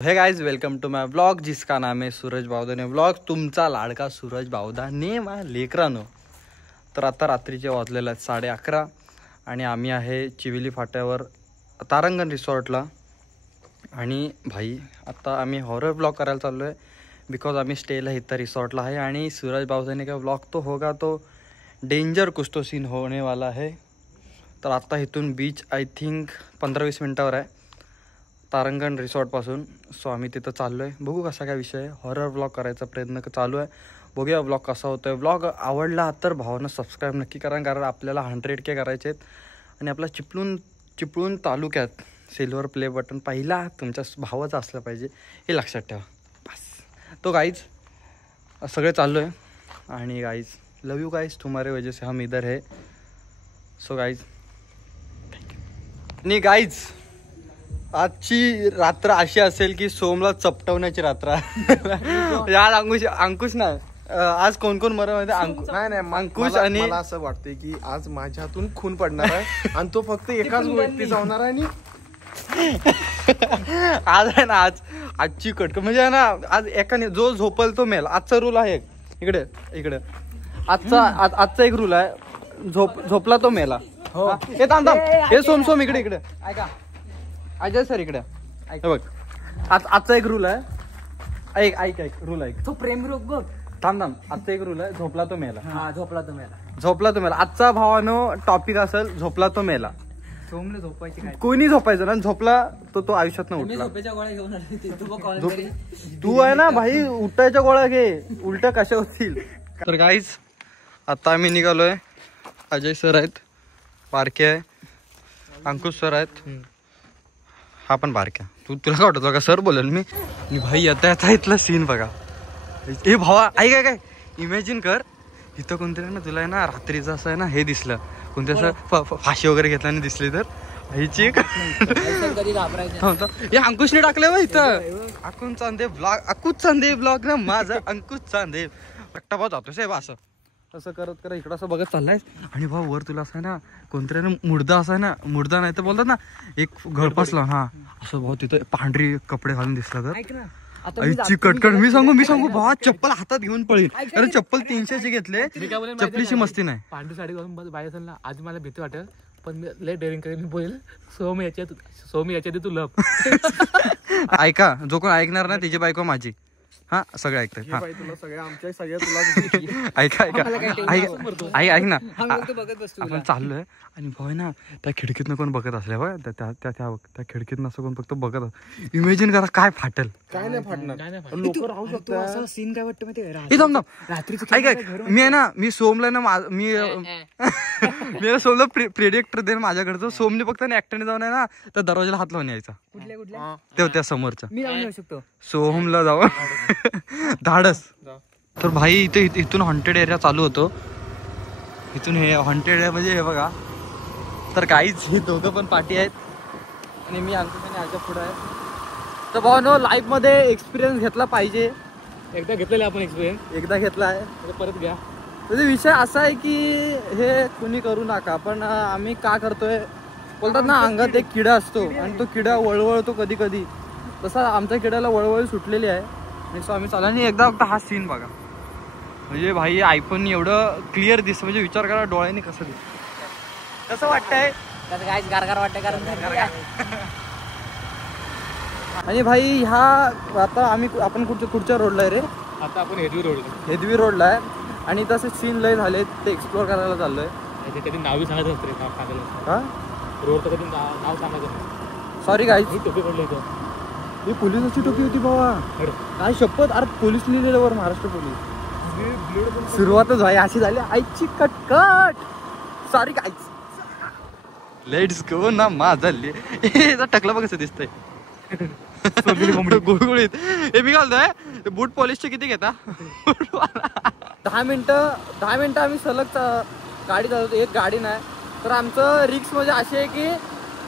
हे guys welcome to my vlog जिसका नाम है सूरज बावदाने व्लॉग. तुमचा लाडका सूरज बावदाने माझ्या लेकरानो. तर आता रात्रीचे वाजलेले आहेत 11:30 आणि आम्ही आहे चिविली फाट्यावर तारंगण रिसॉर्टला. आणि भाई आता आम्ही हॉरर ब्लॉग करायला चाललो आहे बिकॉज आम्ही स्टेला इथं रिसॉर्टला आहे. आणि सूरज बावदाने का ब्लॉग तो होगा तो डेंजर कुछ तो सीन होने वाला है. तर आता इथून बीच आय थिंक 15-20 मिनटावर आहे तारंगण रिसॉर्टपासून. सो आम्ही तिथं चाललो आहे. बघू कसा काय विषय आहे. हॉरर ब्लॉग करायचा प्रयत्न चालू आहे. बघूया ब्लॉग कसा होतो आहे. ब्लॉग आवडला तर भावानं सबस्क्राईब नक्की करा कारण आपल्याला 100K करायचे आहेत. आणि आपला चिपळूण तालुक्यात सिल्वर प्ले बटन पहिला तुमच्या भावाचा असलं पाहिजे हे लक्षात ठेवा बस. तो गाईज सगळे चाललो आहे. आणि गाईज लव यू गाईज, तुम्हारे वजह से हम इधर है. सो गाईज आणि गाईज आजची रात्र अशी असेल की सोमला चपटवण्याची रात्र. यार अंकुश ना आज कोण कोण मर नाही अंकुश आणि मला असं वाटतंय की आज माझ्या हातून खून पडणार आहे आणि तो फक्त एकाच व्यक्तीचा होणार आहे. आणि आज आहे ना आजची कटक म्हणजे आहे ना आज एकाने जो झोपल तो मेल. आजचा रूल आहे इकडे आजचा एक रूल आहे झोपला तो मेला. हे थांब हे सोम इकडे ऐका अजय सर इकडे बघ. आजचा एक रूल आहे. ऐक रूल ऐक तो प्रेम रोग बघ. थांब आजचा एक रूल आहे झोपला तो मेला. हा झोपला तो मेला. आजचा भावानो टॉपिक असेल झोपला तो मेला. सोमने झोपायची काय कोणी झोपायचं ना झोपला तो आयुष्यात न उठला. झोपेच्या गोळ्या घेऊन आले तू आहे ना भाई उठायच्या गोळ्या घे उलट्या कशा होतील. तर गाईज आता आम्ही निघालोय. अजय सर आहेत, बारके आहे, अंकुश सर आहेत, हा पण बारक्या. तुला काय वाटत का सर बोलेल मी. आणि भाई आता इथला सीन बघा. हे भावा ऐक काय इमॅजिन कर इथं कोणतरी ना तुला आहे ना रात्रीचं असं आहे ना हे दिसलं कोणते असं फाशी वगैरे घेतल्याने दिसली तर ह्याची हे अंकुशने टाकलंय बा इथं अकुश चांदे ब्लॉग ना माझा अंकुश चांदे एकटा भाऊ जातोय साहेब असं करत इकडं असं बघत चाललाय. आणि भाऊ वर तुला असं आहे ना कोणतरी ना मुर्दा असा आहे ना मुर्दा नाही तर बोलतात ना एक गळपासला हा असं भाऊ तिथं पांढरी कपडे घालून दिसला तर आईची कटकट. मी सांगू भावा चप्पल हातात घेऊन पळीन कारण चप्पल 300ची घेतले. चप्पलीची मस्ती नाही. पांढरी साडी घालून बाहेर असेल ना आज मला भीती वाटेल पण मी लय डेअरिंग करेन. मी बोलेल सोम याच्या तू लप. ऐका जो कोण ऐकणार ना त्याची बायको माझी. हा सगळं ऐकतंय. ऐक ना आपण चाललोय आणि भाऊ ना त्या खिडकीतनं कोण बघत असल्या भाई त्या खिडकीतनं असं कोण फक्त बघत इमॅजिन करा काय फाटेल. काय नाही फाटणार लोक राहू शकतो. सीन काय वाटतं माहिती ऐक मी आहे ना मी सोमला ना मी सोमला प्रेडिक्टर दे माझ्याकडचं. सोमने फक्त ऍक्टरने जाऊन आहे ना त्या दरवाजाला हात लावून यायचा तेव्हा त्या समोरच्या मी जाऊन येऊ शकतो सोहमला जाऊन धाडस. तर भाई इथून हॉन्टेड एरिया चालू होतो. इथून हे हॉन्टेड एरिया म्हणजे हे बघा. तर काहीच हे दोघं पण पार्टी आहेत आणि मी अंकुशाने आजच्या पुढे आहे. तर भाऊ लाईफ मध्ये एक्सपिरियन्स घेतला पाहिजे. एकदा घेतलेला आपण एक्सपिरियन्स एकदा घेतला आहे परत घ्या. म्हणजे विषय असा आहे की हे कुणी करू नका पण आम्ही का करतोय बोलतात ना अंगात एक किडा असतो आणि तो किडा वळवळतो कधी कधी. तसा आमच्या किड्याला वळवळ सुटलेली आहे. आणि सो आम्ही चालू एकदा फक्त हा सीन बघा. म्हणजे भाई आयफोन एवढं क्लिअर दिसतं म्हणजे विचार करा डोळ्यांनी कसं दिसतं कसं वाटतंय. काय गारगार वाटतंय कारण आणि भाई ह्या आता आपण कुठच्या रोडला आहे रे. आता आपण हेदवी रोडला आहे आणि तसे सीन लय झाले ते एक्सप्लोर करायला चाललोय. कधी नाव सांगायचं असतं का रोड तर कधी नाव सांगायचं. सॉरी गाईज टोपी पडलं इथं. ही पोलिसाची टोपी होती भावा. काय शपथ अरे पोलीस लिहिलेलं वर महाराष्ट्र पोलीस. सुरुवातच भाई अशी झाली आईची कटकट. सॉरी गाईज लेट्स गो ना माझा टकला बघ कसं दिसतंय गुळगुळीत. हे मी घालतोय बूट पॉलिशचे किती घेता. 10 मिनिटं आम्ही सलग गाडी चालवतो. एक गाडी नाही तर आमचं रिक्स म्हणजे असे आहे की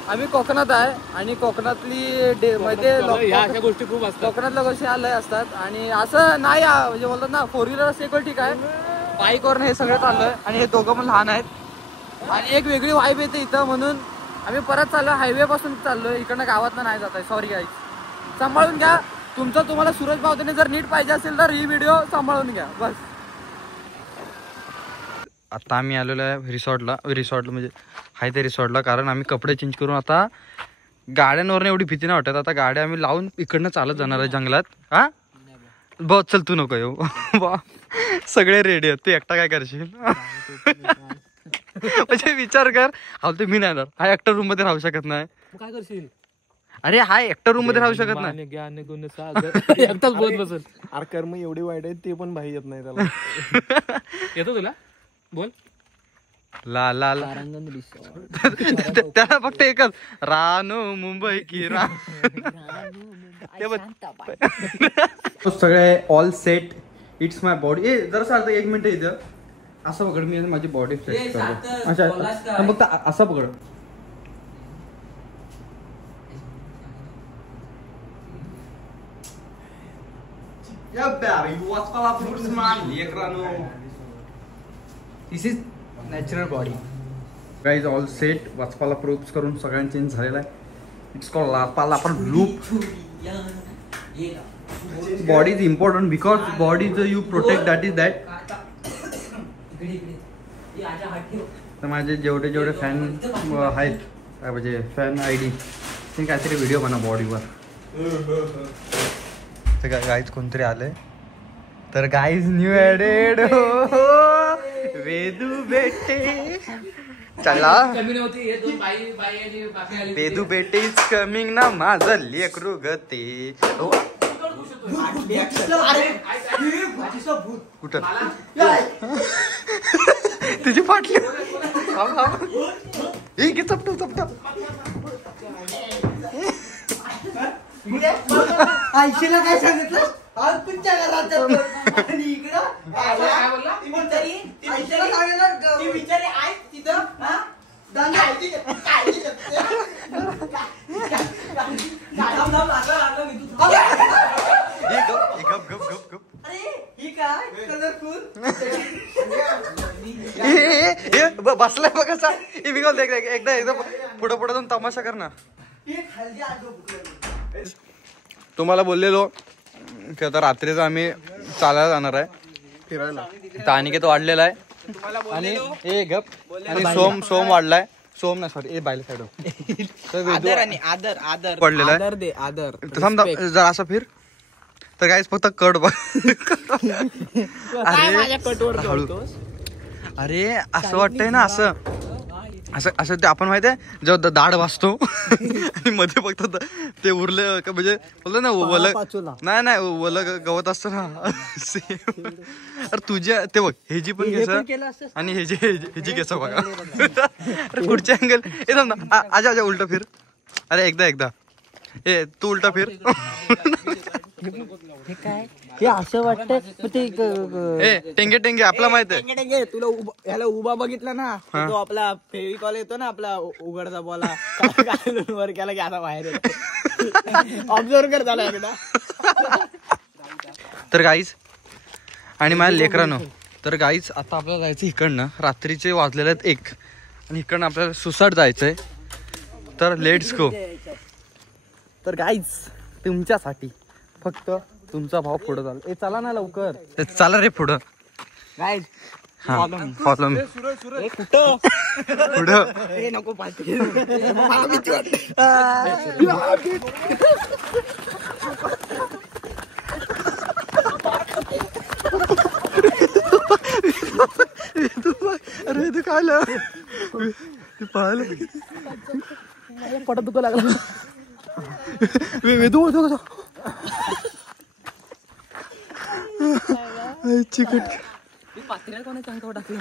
आम्ही कोकणात आहे आणि कोकणातली मध्ये गोष्टी खूप असतात. कोकणातल्या गोष्टी लय असतात आणि असं नाही म्हणजे बोलतात ना 4 व्हीलर सेकंड ठीक आहे बाईकवर हे सगळं चाललंय. आणि हे दोघं पण लहान आहेत आणि एक वेगळी वाईब येते इथं म्हणून आम्ही परत चाललो हायवे पासून चाललोय. इकडनं गावात नाही जात आहे. सॉरी गाईज सांभाळून घ्या तुमचं. तुम्हाला सूरज भावताने जर नीट पाहिजे असेल तर ही व्हिडिओ सांभाळून घ्या बस. आता आम्ही आलेलो आहे रिसॉर्टला म्हणजे आहे ते रिसॉर्टला, कारण आम्ही कपडे चेंज करून आता गाड्यांवरनं एवढी भीती नाही वाटत. आता गाड्या आम्ही लावून इकडनं चालत जाणार आहे जंगलात. हा बहुत चल तू नको येऊ सगळे रेडी आहेत, तू एकटा काय करशील म्हणजे विचार कर. हा ते मी नाही येणार, हा एकटा रूम मध्ये राहू शकत नाही. काय करशील? अरे हा एकटा रूम मध्ये राहू शकत नाही. एकटाच बोलत बसेल. अरे कर्म एवढे वाईट आहेत ते पण भाई येत नाही त्याला. येतो तुला बोल. ला ला ला त्याला फक्त एकच रानो मुंबई की सगळे all set. It's my body. ए जरा चालतं एक मिनिट इथं असं पकड, मी माझी बॉडी फ्रेश करतो. अच्छा फक्त असं पकड. This is natural body. Guys all set. वाचपाला प्रूफ्स करून सगळ्यांना चेंज झालेला आहे. इट्स कॉल्ड लापाला पण loop. Body is important because body is you protect that is that. तर माझे जेवढे फॅन आहेत म्हणजे फॅन आय डी ते काहीतरी व्हिडिओ बनवा बॉडीवर. तर गाईज कोणतरी आले तर गाईज न्यू ॲडेड वेदू बेटे. चला वेदू बेटे इज कमिंग ना माझं लेकरू गते. कुठं तुझी फाटली चपट चपट. आयशीला काय सांगितलं? आज तुमच्या घरात बिचारी आहे तिथं. बसलाय बघ कसा. एकदा एकदा पुढं पुढे जाऊन तमाशा कर ना. तुम्हाला बोललेलो की आता रात्रीचा आम्ही चालायला जाणार आहे फिरायला. तर अनिकेत वाढलेला आहे आणि ए गप आणि सोम वाढलाय. सोम ना सॉरी ए बायला साईड आदर पडलेला आहे. आदर थांब जरा असं फिर. तर काहीच फक्त कट बघ. अरे असं वाटतंय ना असं असं असं ते आपण माहित आहे जेव्हा दाढ वाचतो आणि मध्ये फक्त ते उरलं म्हणजे बोललं ना ओलं नाही ओलं गवत असतं ना सेम. अरे तुझ्या ते बघ हे जी पण केस आणि हे जी केस बघा. अरे पुढच्या अँगल ए थांब ना आजा उलट फिर. अरे एकदा ए तू उलटा फिर. हे असं वाटतं ते टेंगे आपला माहित आहे. तुला ह्याला उभा बघितला ना तो आपला फेविकॉल येतो ना आपला उघडचा बोला वर केला की आता बाहेर येतो. ऑब्झर्व कर झाला एकदा. तर गाईज आणि माझ्या लेकरांनो तर गाईज आता आपल्याला जायचं इकडनं. रात्रीचे वाजलेले आहेत 1 आणि इकडनं आपल्याला सुसाट जायचंय. तर लेट्स गो. तर गाईज तुमच्यासाठी फक्त तुमचा भाव पुढं चाल. चला ना लवकर. चला रे पुढं. गाईज फॉलो मी कुठं पुढं. नको पाठी. अरे तू काय पाहिलं पटत दुखा लागला. वेदू कसा चिकट पात्र्यात कोणी चांगलं टाकलं.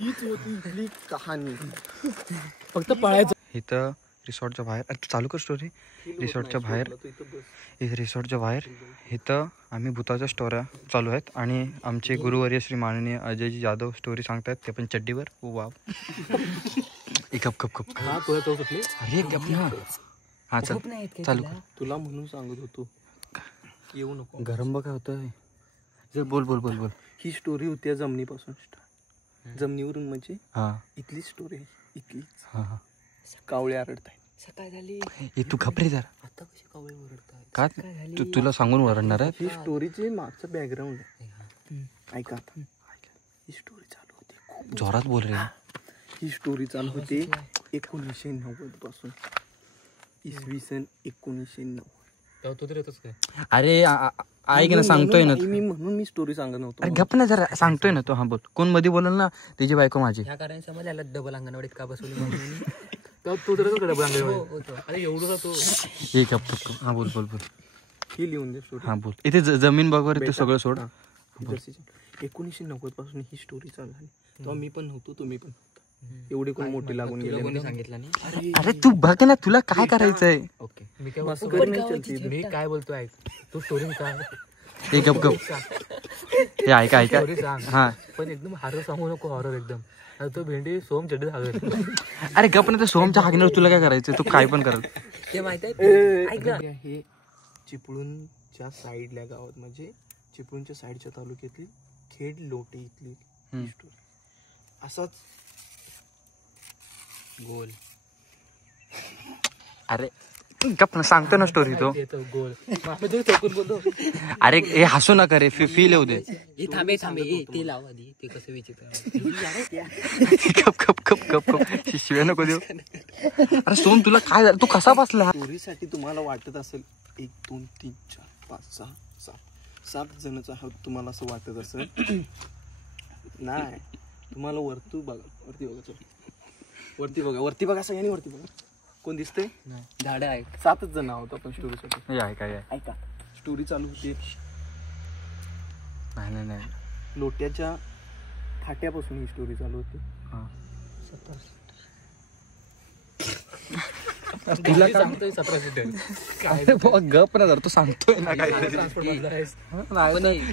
हीच होती इथली कहाणी. फक्त पळायचं. इथं रिसॉर्टच्या बाहेर चालू कर स्टोरी. रिसॉर्टच्या बाहेर इथं आम्ही भूताच्या स्टोऱ्या चालू आहेत आणि आमचे गुरुवर्य श्री माननीय अजयजी जाधव स्टोरी सांगतायत ते पण चड्डीवर. वाव कप अरे गप ना. हा चल चालू कर. तुला म्हणून सांगत होतो येऊ नको. गरम बघा होतं. बोल. ही स्टोरी होती जमिनीपासून. जमिनीवरून म्हणजे हा इथली स्टोरी इथलीच. हा कावळे आरडताय. सकाळ झाली. हे तू घाबरे जरा. आता कशी कावळे ओरडतात. का तुला सांगून वरडणार आहे. ही स्टोरीची मागचं बॅकग्राऊंड ऐका आता. ही स्टोरी चालू होती खूप जोरात बोल रे. ही स्टोरी चालू होती 1990 पासून. इसवी सन 1990. तेव्हा तू तर येतोच काय. अरे ऐक ना, सांगतोय ना. म्हणून मी स्टोरी सांगत नव्हतो. अरे गप ना जरा, सांगतोय ना तो. हा बोल. कोण मध्ये बोलल ना तिची बायको माझी. ह्या कारण समजला डबल अंगणवाडीत का बसवली. तेव्हा तू तर कडे अरे एवढं तो. हे गप गप. हा बोल बोल बोल. ही लिहून दे स्टोरी. हा बोल. इथे जमीन बघवर ते सगळं सोड. 1990 पासून ही स्टोरी चालू झाली. तेव्हा मी पण नव्हतो, तुम्ही पण एवढे कोण मोठे लागून गेले. सांगितलं नाही. अरे तू बघ ना, तुला काय करायचंय. ओके मी काय मस्त बोलतो नाही चलती. मी काय बोलतोय ऐक. तू स्टोरी सांग. हे गप गप. हे ऐका ऐका. स्टोरी सांग. हा पण एकदम हॉरर सांगू नको. हॉरर एकदम. आता तो भेंडी सोम चड्डी सांगेल. अरे गप ना, त्या सोमच्या हागण्यावर तुला काय करायचं. तू काय पण करल. ते माहित आहे. ऐक ना. हे चिपळूणच्या साईडल्या गावात, म्हणजे चिपळूणच्या साईडच्या तालुक्यातली खेड लोटे इथली ही स्टोरी. असाच गोल. अरे गप ना, सांगतो ना स्टोरी तो. येतो गोल. मी तुला चौकून बोलतो. अरे हे हसू नका रे, फील येऊ दे. हे थांबे ते लाव आधी. ते कसं विचित्र. गप गप गप गप गप. शिव्या नको देऊ. अरे सोम तुला काय झालं, तू कसा बसला. स्टोरीसाठी तुम्हाला वाटत असेल 1 2 3 4 5 6 7 जणचा हा तुम्हाला असं वाटत असेल. नाही, तुम्हाला वरती बघा. वरती बघा सगळ्यांनी वरती बघा. कोण दिसतंय. झाडं आहे. 7च जण आहोत आपण स्टोरीसाठी. हे ऐका हे. ऐका स्टोरी चालू होते नाही लोट्याच्या फाट्यापासून. ही स्टोरी चालू होती. तुला सांगतोय 17 सीटर. गप ना जर तू सांगतोय ना काय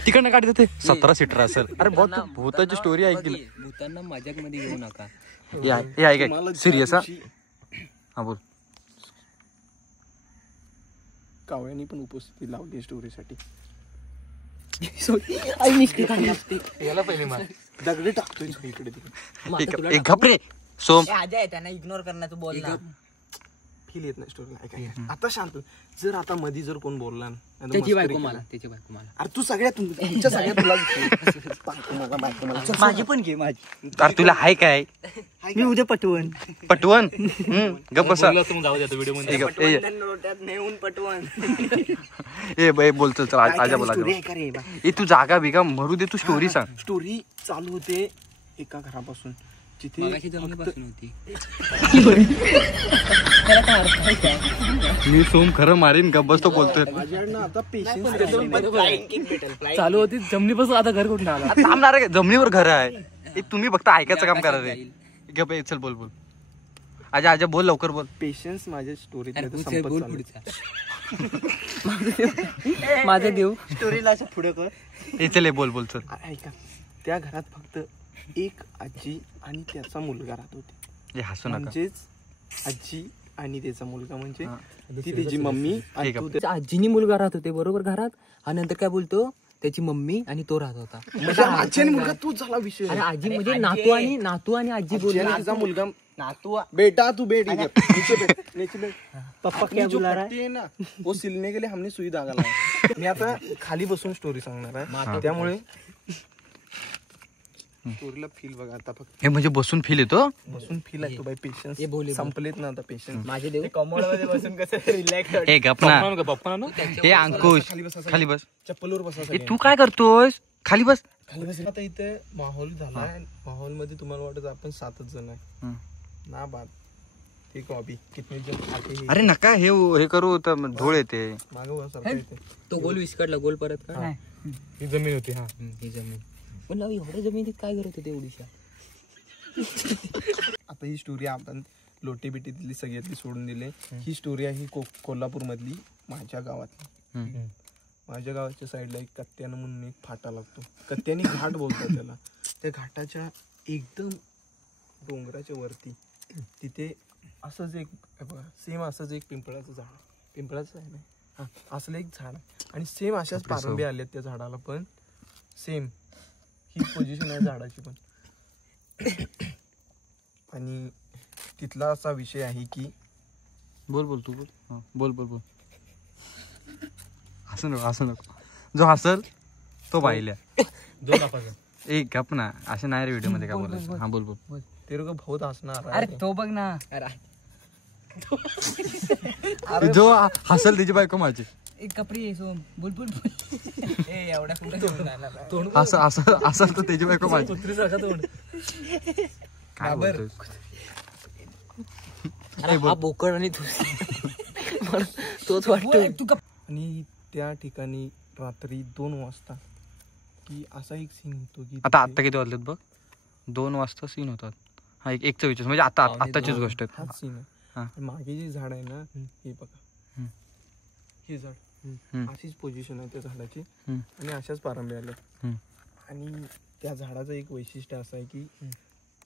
तिकडनं काढ देते. 17 सीटर असेल. अरे बहुत भूताची स्टोरी ऐकली. भूतांना मजाक मध्ये घेऊ नका. हे ऐक सिरियस. हा बोल. कावळ्यांनी पण उपस्थिती लावली स्टोरीसाठी. याला पहिले मार. दगडे टाकतोय इकडे तिकडे. एक घाबरे सोम. आजा आहे त्यांना इग्नोर करण्याचं बोल ना. फील येत नाही स्टोरीला. ऐका आता शांत. जर आता मधी जर कोण बोलला ना, त्याची बायको मला. अरे तू सगळ्यात तुमच्या सगळ्यात तुला माझी पण घे. माझी अरे तुला हाय काय. मी उद्या पटवण. गप बसा. जाऊ द्या व्हिडिओ मध्ये. लोट्यात नेऊन पटवण. ए बाई बोल चल आजा बोला. ए तू जागा बिगा मरू दे. तू स्टोरी सांग. स्टोरी चालू होते एका घरापासून जिथे मी सोम खरं मारीन. गप बसतो बोलतोय. माझ्याकडनं आता पेशन्स चालू होती जमिनीपासून. आता घर कुठून आला. थांबणार आहे. जमिनीवर घर आहे. तुम्ही फक्त ऐकायचं काम करा रे. गप ए चल बोल बोल. आजा बोल लवकर बोल. पेशन्स माझ्या स्टोरीत माझं देऊ स्टोरीला पुढे कर. ए चल बोल बोल चल. ऐका त्या घरात फक्त एक आजी आणि त्याचा मुलगा राहत होते. हे हसू नका. म्हणजेच आजी आणि त्याचा मुलगा, म्हणजे ती त्याची मम्मी आणि तू त्याच्या आजीनी मुलगा राहत होते बरोबर घरात. आणि नंतर काय बोलतो त्याची मम्मी आणि तो राहत होता. म्हणजे आजी आणि मुलगा तूच झाला विषय. आणि आजी म्हणजे नातू आणि आजी बोलले. तिचा मुलगा नातू बेटा तू बैठ इधर नीचे बैठ. पप्पा क्या बुला रहा है ना, वो सिलने के लिए हमने सुई धागा लाया. मी आता खाली बसून स्टोरी सांगणार आहे. त्यामुळे स्टोरीला फील बघा आता. फक्त हे म्हणजे बसून फील येतो. बसून फील आहे तो बाई. पेशन्स संपलेत ना आता. पेशन्स माझे देव कमोड मध्ये बसून कसं रिलॅक्स. हे गप ना. पप्पा ना हे अंकुश खाली बस. चप्पलवर बसा. ए तू काय करतोयस. खाली बस. खाली बस. आता इथे माहोल झालाय. माहोल मध्ये तुम्हाला वाटत आपण 7च जण आहे ना. बात ठीक हॉबी कितने जण आते. अरे नका हे करू तर धूळ येते. मागं सारखं येते. तो गोल विस्कटला. गोल परत का. ही जमीन होती. हा ही जमीन. पण एवढ्या जमिनीत काय करत होते एवढीशा. आता ही स्टोरी आपण लोटे बिटी दिली सगळ्यातली सोडून दिले. ही स्टोरी आहे कोल्हापूर मधली. माझ्या गावातली. माझ्या गावाच्या साईडला एक कत्त्यानं म्हणून एक फाटा लागतो. कत्त्यानी घाट बोलतात त्याला. त्या घाटाच्या एकदम डोंगराच्या वरती तिथे असंच एक बघा सेम असंच एक पिंपळाचं झाड. पिंपळाचं आहे ना. हा असलं एक झाड. आणि सेम अशाच पारंबे आल्यात त्या झाडाला. पण सेम ही पोझिशन आहे झाडाची पण. आणि तिथला असा विषय आहे की बोल बोल तू बोल. हा, बोल बोल बोल. हसू नको. जो हसल तो पाहिल्या. जो बापाचा. ए गप ना, असे नाही रे व्हिडिओ मध्ये काय बोलायचं. हा बोल बोल. ते लोक बहुत हसणार. अरे तो बघ ना. जो हसल त्याची बायको माझी. एक कपडी आहे सोम. बोल बोल बोल. ए एवढ्या कुठे असं तर त्याची बायको माझी. कुत्रीसारखा तोंड. काय बोलतोय. हा बोकड आणि तोच वाटतो. आणि त्या ठिकाणी रात्री 2 वाजता की असा एक सीन होतो की आता किती वाजलेत बघ. 2 वाजता सीन होतात. हा एकचा विचार म्हणजे आताचीच गोष्ट आहे. हाच सीन हा. आहे. मागे जे झाड आहे ना हे बघा, हे झाड अशीच पोझिशन आहे त्या झाडाची आणि अशाच पारंब्या आल्या. आणि त्या झाडाचं एक वैशिष्ट्य असं आहे की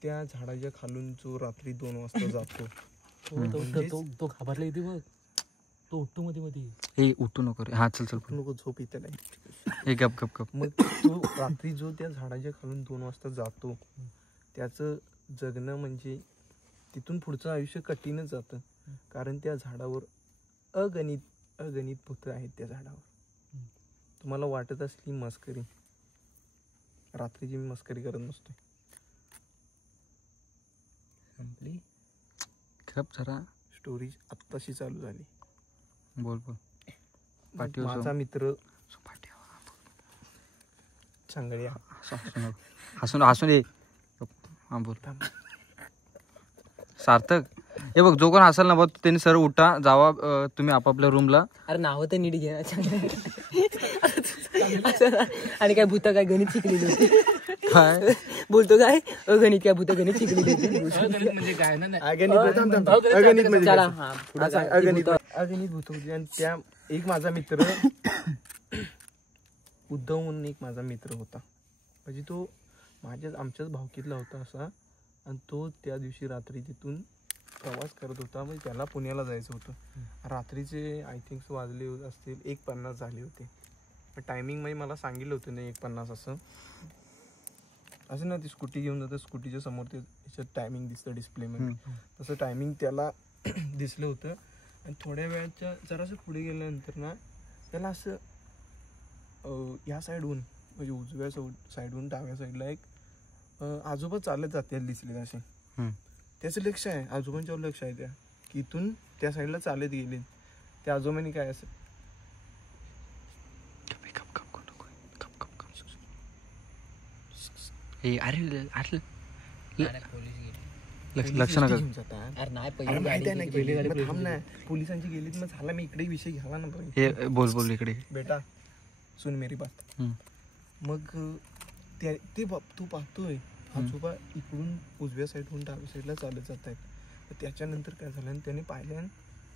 त्या झाडाच्या खालून जो रात्री 2 वाजता जातो तो घाबरला येते बघ. तो उठतो मध्ये. हे उठू नको रे. हा चल नको झोप येते नाही. हे गप गप गप. मग तो रात्री जो त्या झाडाच्या खालून 2 वाजता जातो त्याचं जगणं म्हणजे तिथून पुढचं आयुष्य कठीणच जातं. कारण त्या झाडावर अगणित भूतं आहेत त्या झाडावर. तुम्हाला वाटत असली मस्करी, रात्रीची मी मस्करी करत नसतो. संपली गप जरा. स्टोरी आत्ताशी चालू झाली. बोल बोल. मग माझा मित्र चांगल्या हसून दे. हा बोल. सार्थक हे बघ, जो कोण असेल ना बघ त्यांनी सर्व उठा जावा तुम्ही आपापल्या रूमला. अरे नाव तर नीट घ्या. आणि काय भूत काय गणित शिकलेली होती. काय बोलतो काय अगणित काय भूत गणित शिकलेली होती. म्हणजे काय ना अगणित भूत होती. आणि त्या एक माझा मित्र उद्धव म्हणून एक माझा मित्र होता. म्हणजे तो आमच्याच भावकीतला होता असा. आणि तो त्या दिवशी रात्री तिथून प्रवास करत होता. म्हणजे त्याला पुण्याला जायचं होतं. रात्रीचे आय थिंक वाजले असतील 1:50 झाले होते. टायमिंग म्हणजे मला सांगितलं होतं ना 1:50 असं ना. ती स्कूटी घेऊन जातं, स्कूटीच्या समोर ते त्याच्यात टायमिंग दिसतं डिस्प्लेमध्ये. तसं टायमिंग त्याला दिसलं होतं. आणि थोड्या वेळाच्या जरासं पुढे गेल्यानंतर ना त्याला असं या साईडहून म्हणजे उजव्या साईडहून डाव्या साईडला एक आजोबा चालत जाते दिसले असे. त्याचं लक्ष आहे, आजोबांच्यावर लक्ष आहे त्या की इथून त्या साईडला चालत गेले. त्या आजोबांनी काय असं लक्ष नका. पोलिसांची गेलीत मग झाला. मी इकडे विषय घ्यावा ना. हे बोल बोल इकडे बेटा सुन मेरी बात. मग तू पाहतोय आजोबा इकडून उजव्या साईडहून डाव्या साईडला चालत जात आहेत. त्याच्यानंतर काय झालं त्याने पाहिलं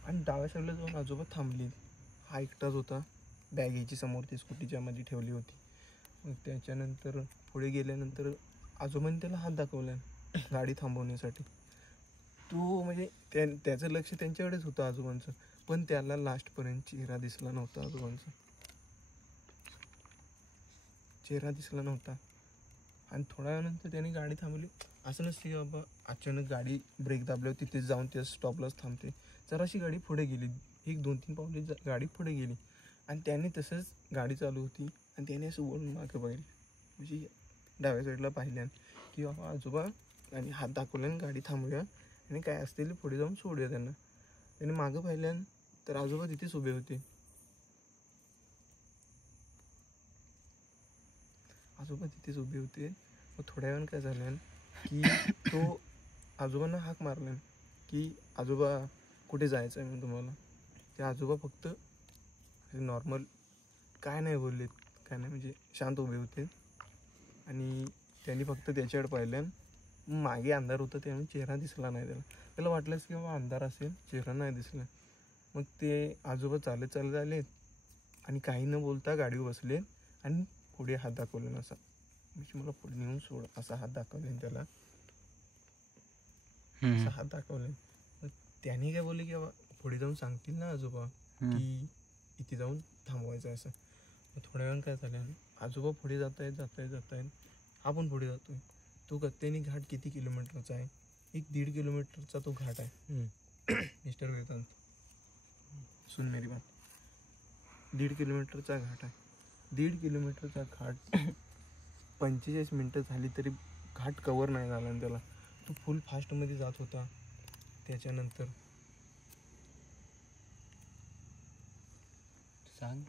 आणि डाव्या साईडला जाऊन आजोबा थांबले. हा एकटाच होता. बॅग याची समोर ती स्कूटीच्या मध्ये ठेवली होती. मग त्याच्यानंतर पुढे गेल्यानंतर आजोबांनी त्याला हात दाखवला गाडी थांबवण्यासाठी. तो म्हणजे त्याचं लक्ष त्यांच्याकडेच होतं आजोबांचं. पण त्याला लास्टपर्यंत चेहरा दिसला नव्हता. आजोबांचा चेहरा दिसला नव्हता. आणि थोड्या वेळानंतर त्याने गाडी थांबवली. असं नसते की बाबा अचानक गाडी ब्रेक दाबल्यावर तिथेच जाऊन त्या स्टॉपलाच थांबते. जराशी गाडी पुढे गेली, 1-2-3 पावले गाडी पुढे गेली. आणि त्याने तसंच गाडी चालू होती आणि त्याने असं वळून मागं बघितलं. म्हणजे डाव्या साईडला पाहिल्या की बाबा आजोबा आणि हात दाखवल्याने गाडी थांबूया आणि काय असतील पुढे जाऊन सोडूया त्यांना. त्याने मागं पाहिल्यान तर आजोबा तिथेच उभे होते. मग थोड्या वेळानं काय झालं की तो आजोबांना हाक मारला की आजोबा कुठे जायचं आहे म्हणून तुम्हाला. ते आजोबा फक्त नॉर्मल काय नाही बोललेत, काय नाही म्हणजे शांत उभे होते. आणि त्यांनी फक्त त्याच्याकडे पाहिलं. मागे अंधार होतं त्यामुळे चेहरा दिसला नाही त्याला वाटलंच की बाबा अंधार असेल, चेहरा नाही दिसला. मग ते आजोबा चालत आलेत आणि काही न बोलता गाडीवर बसले आणि पुढे हात दाखवले असा म्हणजे मला पुढे नेऊन सोड असा हात दाखवले त्याला. असा हात दाखवले. मग त्याने काय बोलले की बाबा पुढे जाऊन सांगतील ना आजोबा की इथे जाऊन थांबवायचं असं. मग थोड्या वेळानं काय झालं आजोबा पुढे जात आहेत. हा पण पुढे जातोय. तो कत्तेनी घाट किती किलोमीटरचा आहे? 1-1.5 किलोमीटरचा तो घाट आहे. मिस्टर वेदांत सुन मेरी बात, 1.5 किलोमीटरचा घाट आहे. 1.5 किलोमीटरचा घाट 45 मिनटं झाली तरी घाट कवर नाही झाला आणि त्याला तो फुल फास्टमध्ये जात होता. त्याच्यानंतर सांग.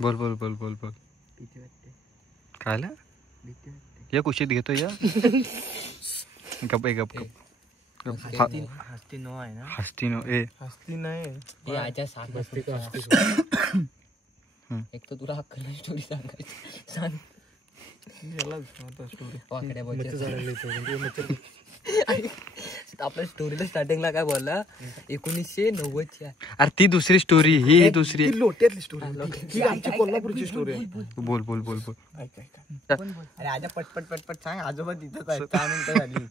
बोल बोल बोल बोल बोल. भीती वाटते. कायला भीती वाटते. या कुशीत घेतो या. गप गप गप. हस्ती नो आहे ना. हस्ती नो ए हसली नाही. हे आजा सांग. एक तर तुला हक्कला स्टोरी सांगायची. सांग. याला आता स्टोरी वाकड्या आपल्या स्टोरीला स्टार्टिंगला काय बोलला 1990ची आहे. अरे ती दुसरी स्टोरी ही दुसरी लोट्यातली स्टोरी ही आमची कोल्हापूरची स्टोरी आहे. बोल बोल बोल बोल. ऐक ऐक. अरे आजा पटपट पटपट सांग. आजोबा तिथंच आहे. 6 मिनिटं झाली.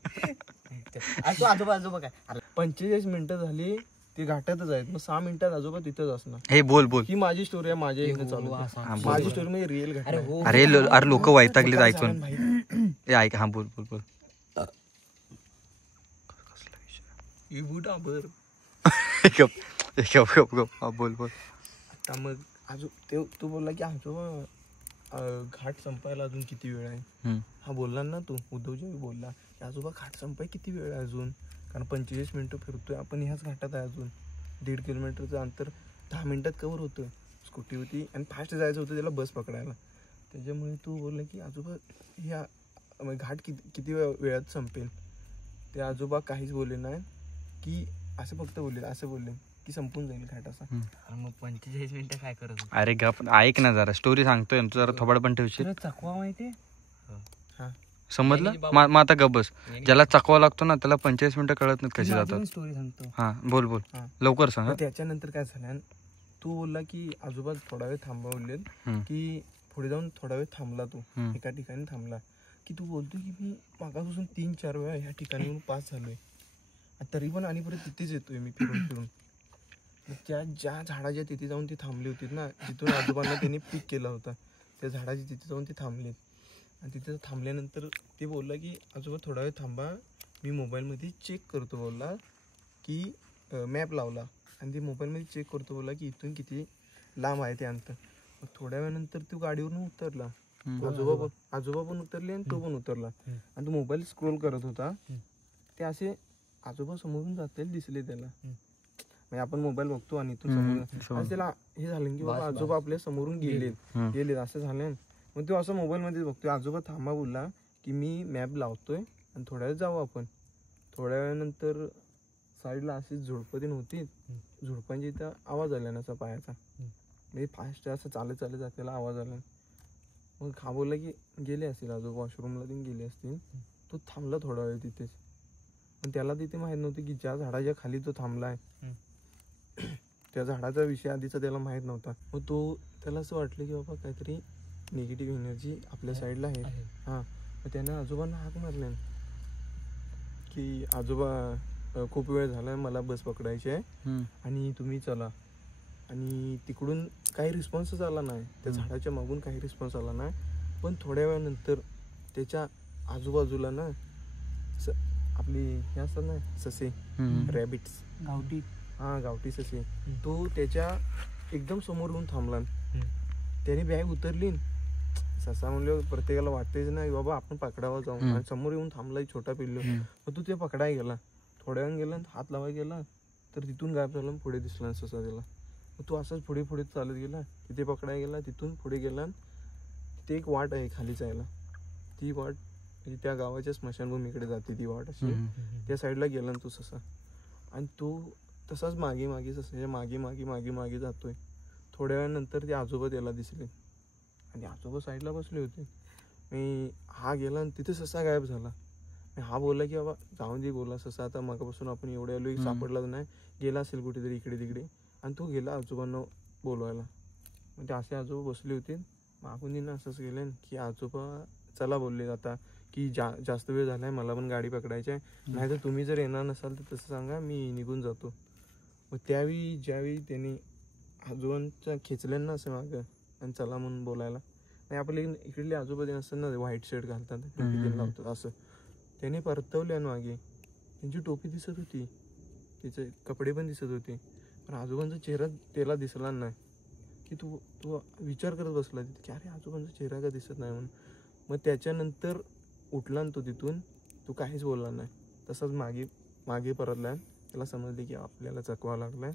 अरे तू आजोबा काय. अरे 45 मिनिटं झाली ती घाटातच आहेत. मग 6 मिनिटात आजोबा तिथंच असणार. हे बोल बोल. ही माझी स्टोरी आहे. माझ्या इकडे चालू आहे. माझी स्टोरी म्हणजे रिअल घटना अरे आहे. हो. अरे लोक वैतागलीत ऐकून. भाई ए ऐक. हा बोल बोल बोल. ही बुडा बर. गप गप गप गप. हा बोल बोल. आता मग तू बोलला की आजोबा घाट संपायला अजून किती वेळ आहे. हा बोलला ना तू. उद्धवजी बोलला की आजोबा घाट संपाय किती वेळ आहे अजून. कारण 45 मिनिटं फिरतोय आपण ह्याच घाटात आहे अजून. 1.5 किलोमीटरचं अंतर 10 मिनिटात कवर होतं. स्कूटी होती आणि फास्ट जायचं होतं त्याला बस पकडायला. त्याच्यामुळे तू बोलला की आजोबा ह्या घाट किती वेळात संपेल. ते आजोबा काहीच बोलले नाही की असं फक्त बोलले असं बोलले की संपून जाईल घाट असा. मग 45 मिनिटं काय करत होतो. अरे गप ऐक ना जरा. स्टोरी सांगतोय तू जरा थोबाड पण ठेवशील. चकवा माहिती. समजलं. मग आता गप बस. ज्याला चकवा लागतो ना त्याला 45 मिनिटं कळत नाहीत कशी जातात. स्टोरी सांगतो. हा बोल बोल. हा. लवकर सांग. मग त्याच्यानंतर काय झालं तू बोलला की आजोबा थोडा वेळ थांबवले की पुढे जाऊन थोडा वेळ थांबला. तू एका ठिकाणी थांबला की तू बोलतो की मी मागापासून 3-4 वेळा ह्या ठिकाणी पास झालोय तरी पण आणि परत तिथेच येतोय मी फिरून फिरून. त्या ज्या झाडाच्या तिथे जाऊन ती थांबली होती ना जिथून आजोबांना त्यांनी पिक केला होता त्या झाडाच्या तिथे जाऊन ती थांबली. आणि तिथे थांबल्यानंतर ते बोलला की आजोबा थोडा वेळ थांबा मी मोबाईलमध्ये चेक करतो. बोलला की मॅप लावला आणि ते मोबाईलमध्ये चेक करतो. बोलला की इथून किती लांब आहे ते अंतर. मग थोड्या वेळानंतर तो गाडीवरून उतरला. आजोबा पण उतरले आणि तो पण उतरला आणि तो मोबाईल स्क्रोल करत होता. ते असे आजोबा समोरून जातील दिसले त्याला. म्हणजे आपण मोबाईल बघतो आणि इथून समोरून त्याला हे झालं की बाबा आजोबा आपल्या समोरून गेले असं झालं. मग तो असं मोबाईल मध्ये बघतोय. आजोबा थांबा बोलला की मी मॅप लावतोय आणि थोड्या वेळ जाऊ आपण. थोड्या वेळानंतर साईडला अशी झुडपं होती. झुडपांची इथं आवाज आला ना असा पायाचा. म्हणजे फास्ट असं चालत चालत जातेला आवाज आला. मग हा बोलला की गेले असतील आजोबा वॉशरूमला पण गेले असतील. तो थांबला थोडा वेळ तिथेच. पण त्याला तिथे माहित नव्हतं की ज्या झाडाच्या खाली तो थांबलाय त्या झाडाचा विषय आधीचा त्याला माहित नव्हता. मग त्याला असं वाटलं की बाबा काहीतरी निगेटिव्ह एनर्जी आपल्या साईडला आहे. हां मग त्यानं आजोबांना हाक मारले की आजोबा खूप वेळ झाला मला बस पकडायची आहे आणि तुम्ही चला. आणि तिकडून काही रिस्पॉन्सच आला नाही. त्या झाडाच्या मागून काही रिस्पॉन्स आला नाही. पण थोड्या वेळानंतर त्याच्या आजूबाजूला ना आपली हे असतात ना ससे रॅबिट्स गावठी. हा गावठी ससे. तो त्याच्या एकदम समोर येऊन थांबला. त्याने बॅग उतरली. ससा म्हणलं प्रत्येकाला वाटतेच ना बाबा आपण पकडावा जाऊन. आणि समोर येऊन थांबलाय छोटा पिल्लू. मग तू ते पकडाय गेला. थोड्या वेळ गेला हात लावाय गेला तर तिथून गायब झाला. पुढे दिसला ससा त्याला. मग तू असंच पुढे पुढे चालत गेला. तिथे पकडाय गेला. तिथून पुढे गेला. तिथे एक वाट आहे खाली जायला. ती वाट म्हणजे त्या गावाच्या स्मशानभूमीकडे जाते ती वाट अशी. त्या साईडला गेला तू ससा. आणि तो तसाच मागे मागे ससाच्या मागे मागे मागे मागे जातोय. थोड्या वेळानंतर ते आजोबा त्याला दिसले आणि आजोबा साईडला बसले होते. मी हा गेला आणि तिथे ससा गायब झाला. हा बोलला की बाबा जाऊन दे बोला ससा आता मागापासून आपण एवढे आलो सापडलाच नाही. गेला असेल कुठेतरी इकडे तिकडे. आणि तो गेला आजोबांना बोलवायला. मग ते असे आजोबा बसले होते. मग आपण असंच गेले की आजोबा चला बोलले आता की जास्त वेळ झालाय मला पण गाडी पकडायची आहे. नाही तर तुम्ही जर येणार नसाल तर तसं सांगा मी निघून जातो. मग त्यावेळी ज्यावेळी त्यांनी आजोबांच्या खेचल्यांना असं मागं आणि चला म्हणून बोलायला. नाही आपले इकडले आजोबा असतात ना व्हाईट शर्ट घालतात टोपी लावतात असं. त्याने परतवले आणि मागे त्यांची टोपी दिसत होती. त्याचे कपडे पण दिसत होते, पण आजोबांचा चेहरा त्याला दिसला नाही. की तू तू विचार करत बसला की अरे आजोबांचा चेहरा का दिसत नाही म्हणून. मग त्याच्यानंतर उठला तो तिथून, तो काहीच बोलला नाही. तसाच मागे परतला. त्याला समजले की आपल्याला चकवा लागलाय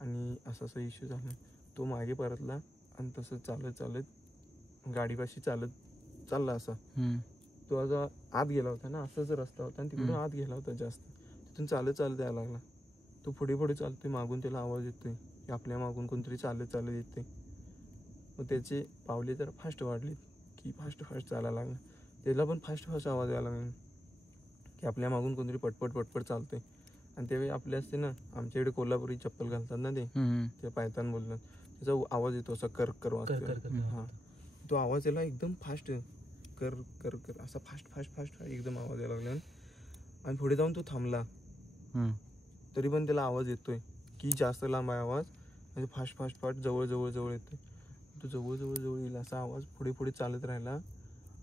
आणि असा इश्यू झाला. तो मागे परतला आणि तसं चालत गाडीपाशी चालला असा. तो आता आत गेला होता ना, असाच रस्ता होता आणि तिकडून आत गेला होता जास्त. तिथून चालत यायला लागला. तो पुढे चालतोय, मागून त्याला आवाज येतोय की आपल्या मागून कोणतरी चालत येते. मग त्याचे पावले तर फास्ट वाढले की फास्ट चालायला लागला. त्याला पण फास्ट आवाज यायला लागला की आपल्या मागून कोणतरी पटपट चालतंय. आणि त्यावेळी आपले असते ना, आमच्याकडे कोल्हापुरी चप्पल घालतात ना ते पायतान बोलतात, त्याचा आवाज येतो असा कर वाजतो. हा, तो आवाज याला एकदम फास्ट कर असा फास्ट एकदम आवाज यायला लागला. आणि पुढे जाऊन तो थांबला. तरी पण त्याला आवाज येतोय की जास्त लांब आहे आवाज, म्हणजे फास्ट जवळ येतोय. तो जवळ येईल असा आवाज पुढे चालत राहिला.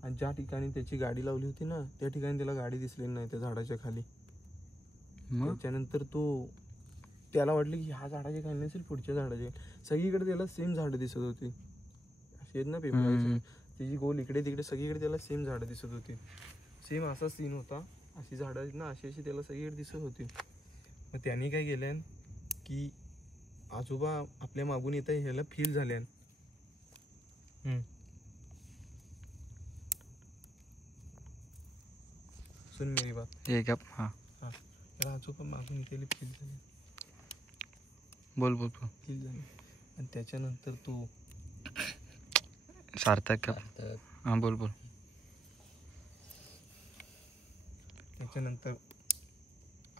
आणि ज्या ठिकाणी त्याची गाडी लावली होती ना, त्या ठिकाणी त्याला गाडी दिसली नाही त्या झाडाच्या खाली. त्याच्यानंतर त्याला वाटलं की ह्या झाडाच्या खाली नसेल, पुढच्या झाडाच्या. सगळीकडे त्याला सेम झाडं दिसत होती, अशी आहेत ना पेपराची, त्याची गोल इकडे तिकडे सगळीकडे त्याला सेम झाडं दिसत होती. सेम असा सीन होता, अशी झाडं आहेत ना, अशी त्याला सगळीकडे दिसत होती. मग त्याने काय केलं की आजोबा आपल्या मागून येत आहे ह्याला फील झाल्या. सुन मेरी बात. त्याला आजोबा मागून येते फील झाले. बोल फील झाले. आणि त्याच्यानंतर तो सार्थक हा बोल. त्याच्यानंतर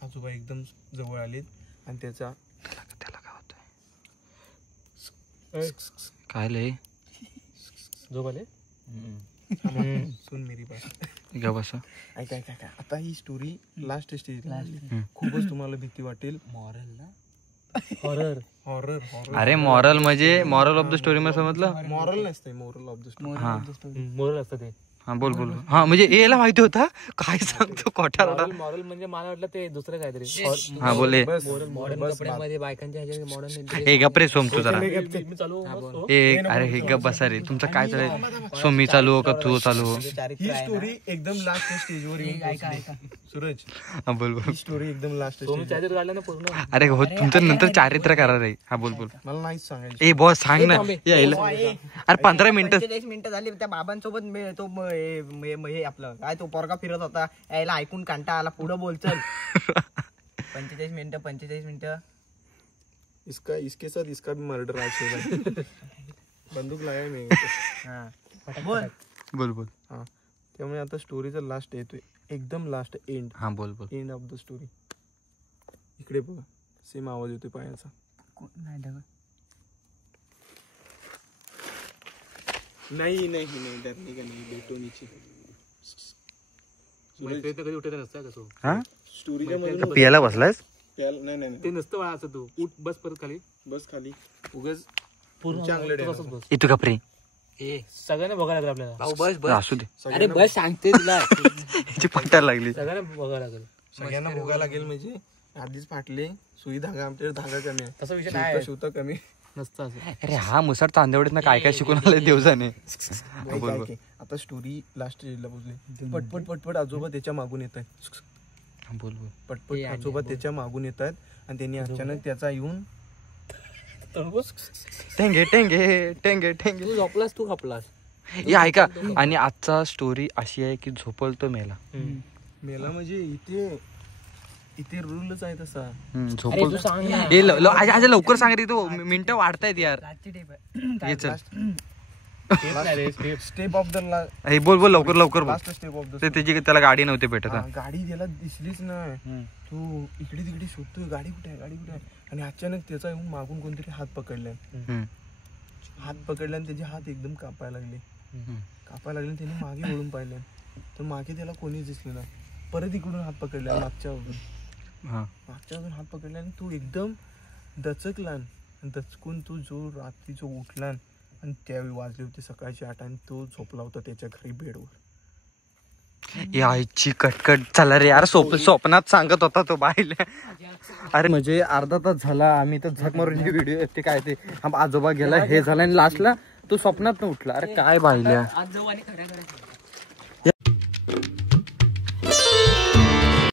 आजोबा एकदम जवळ आले आणि त्याला काय होतंय काय लय झोप आले. सुन मेरी बात. बस ऐका आता ही स्टोरी लास्ट स्टेज. खूपच तुम्हाला भीती वाटेल. हॉरर. अरे मॉरल म्हणजे मॉरल ऑफ द स्टोरी मध्ये समजलं. मॉरल नसते, moral of the story. Moral असतं ते. हा बोल हा म्हणजे याला माहिती होता काय सांगतो कोठारडा. मॉरल म्हणजे मला वाटलं ते दुसरं काहीतरी. हा बोले मॉडर्न कपड्यामध्ये बायकांच्या ह्याच्यात मॉडर्न. हे गप रे सोम तू जरा. चालू अरे हे गप बसा रे, तुमचं काय चालेल. सोमी चालू हो का तू चालू हो. ही स्टोरी एकदम लास्ट स्टेजवर येऊन सूरज. हा बोल ही स्टोरी एकदम लास्ट स्टेज. अरे हो तुमचं नंतर चारित्र करा रे. हा बोल मला नाहीच सांगायचं. ए बॉस सांग ना यायला. अरे 15 मिनिटं झाली. त्या बाबांसोबत तो हे आपलं काय तो पोरगा फिरत होता, यायला ऐकून कांटा आला. पुढं बोल चल. 45 मिनिटं. इसके साथ इसका भी मर्डर आज. बंदूक लाया मी. बोल हा, त्यामुळे आता स्टोरीचा लास्ट येतोय, एकदम लास्ट एंड. हा बोल एंड ऑफ द स्टोरी. इकडे बघा, सेम आवाज येतोय पायाचा. नाही डरने का नाही, भेटो नीचे. कधी उठत नसतं कसं. हा स्टोरीच्या मधून पियाला बसलायस. नाही ते नसतं बाळा असं. तू उठ बस परत खाली. बस खाली. उगाच पूर्ण तू गपरे. सगळ्यांना बघायला लागलं आपल्याला. बस असू दे. अरे बस सांगते तुला. याची पटायला लागली. सगळ्यांना बघायला लागेल. सगळ्यांना भोगायला लागेल म्हणजे आधीच फाटले. सुई धागा आमच्याकडे धागा कमी आहे. तसा विषय नाही. शिवता कमी नसतं असं. अरे हा मुसाड चांदेवडीत ना काय शिकून आले देवजाने. आता स्टोरी लास्ट स्टेजला पोहोचली. पटपट आजोबा त्याच्या मागून येत आहेत. बोल पटपट आजोबा त्याच्या मागून येत आहेत आणि त्यांनी अचानक त्याचा येऊन टेंगे तू झोपलास. तू खपलास. हे ऐका. आणि आजचा स्टोरी अशी आहे की झोपल तो मेला. मेला म्हणजे इथे रूलच आहे तसा. झोपल आज लवकर सांग रे. तो मिनिटं वाढतायत यार. स्टेप ऑफ द हे बोल लवकर लास्ट स्टेप ऑफ द. त्याची त्याला गाडी नव्हती भेटत. गाडी त्याला दिसलीच नाही. तू इकडे तिकडे शोधतोय गाडी कुठे आहे. आणि अचानक त्याचा येऊन मागून कोणतरी हात पकडलाय. आणि त्याचे हात एकदम कापायला लागले. त्याने मागे वळून पाहिले तर मागे त्याला कोणीच दिसले नाही. परत इकडून हात पकडला. मागच्या हात पकडला आणि तू एकदम दचकला. आणि दचकून तू रात्री उठला आणि त्यावेळी वाजले होते सकाळचे 8 आणि तो झोपला होता त्याच्या घरी बेडवर. यायची कटकट. चला रे यार, स्वप्नात सांगत होता तो बाईला. अरे म्हणजे अर्धा तास झाला आम्ही तर झक मारून हे व्हिडिओ ते काय ते आजोबा गेला हे झालं आणि लास्टला तो स्वप्नात न उठला. अरे काय बाईल्या.